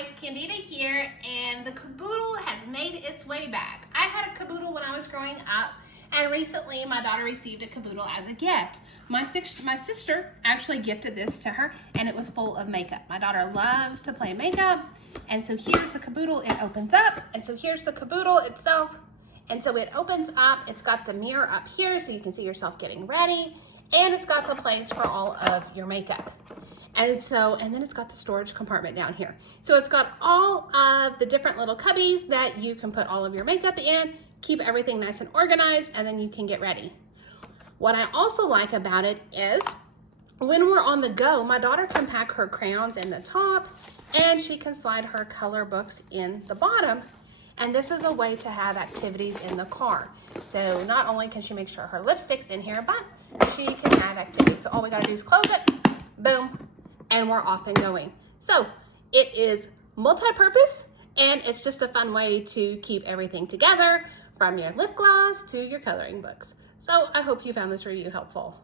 guys, Candida here, and the caboodle has made its way back. I had a caboodle when I was growing up, and recently my daughter received a caboodle as a gift. My sister actually gifted this to her, and it was full of makeup. My daughter loves to play makeup, and so here's the caboodle. It opens up, and so here's the caboodle itself. And so it opens up, it's got the mirror up here so you can see yourself getting ready, and it's got the place for all of your makeup. And then it's got the storage compartment down here. So it's got all of the different little cubbies that you can put all of your makeup in, keep everything nice and organized, and then you can get ready. What I also like about it is when we're on the go, my daughter can pack her crayons in the top and she can slide her color books in the bottom. And this is a way to have activities in the car. So not only can she make sure her lipstick's in here, but she can have activities. So all we gotta do is close it, boom, and we're off and going. So it is multi-purpose, and it's just a fun way to keep everything together, from your lip gloss to your coloring books. So I hope you found this review helpful.